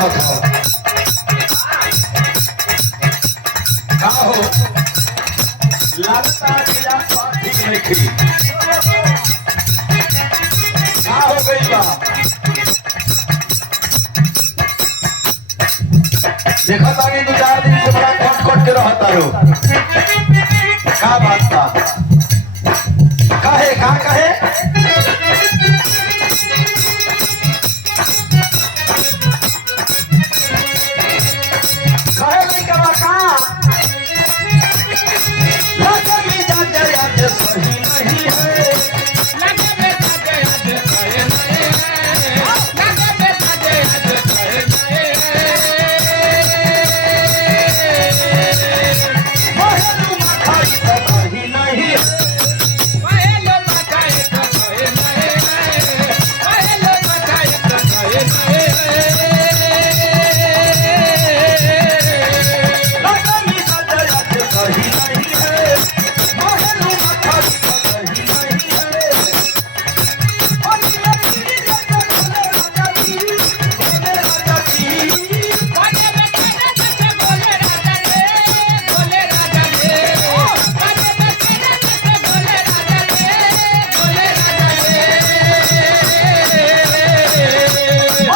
कहत हो का हो लगता जिला ठीक नहीं थी का हो गई बा देखा तानी 2-4 दिन से बड़ा कट के रहता हो का बात था काहे का कहे कहे नहीं करा का लगे में जाते आज सही नहीं है लगे में जाते आज सही नहीं है लगे में जाते आज सही नहीं है महलू मखाई तो सही नहीं है पहले मचाए तो सही नहीं है पहले मचाए तो सही नहीं है लगे में जाते आज सही नहीं है महलू मखाई तो सही नहीं है और लगी जब बोले राजा जी बोले में तेरे जैसे बोले राजा रे बोले राजा रे बोले में तेरे जैसे बोले राजा रे बोले राजा रे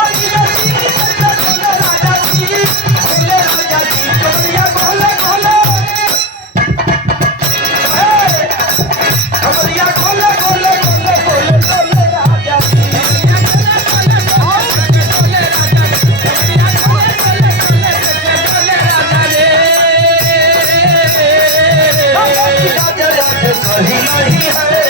और लगी जब बोले राजा जी कमरिया बोले बोले कमरिया बोले बोले बोले बोले बोले राजा जी सही नहीं है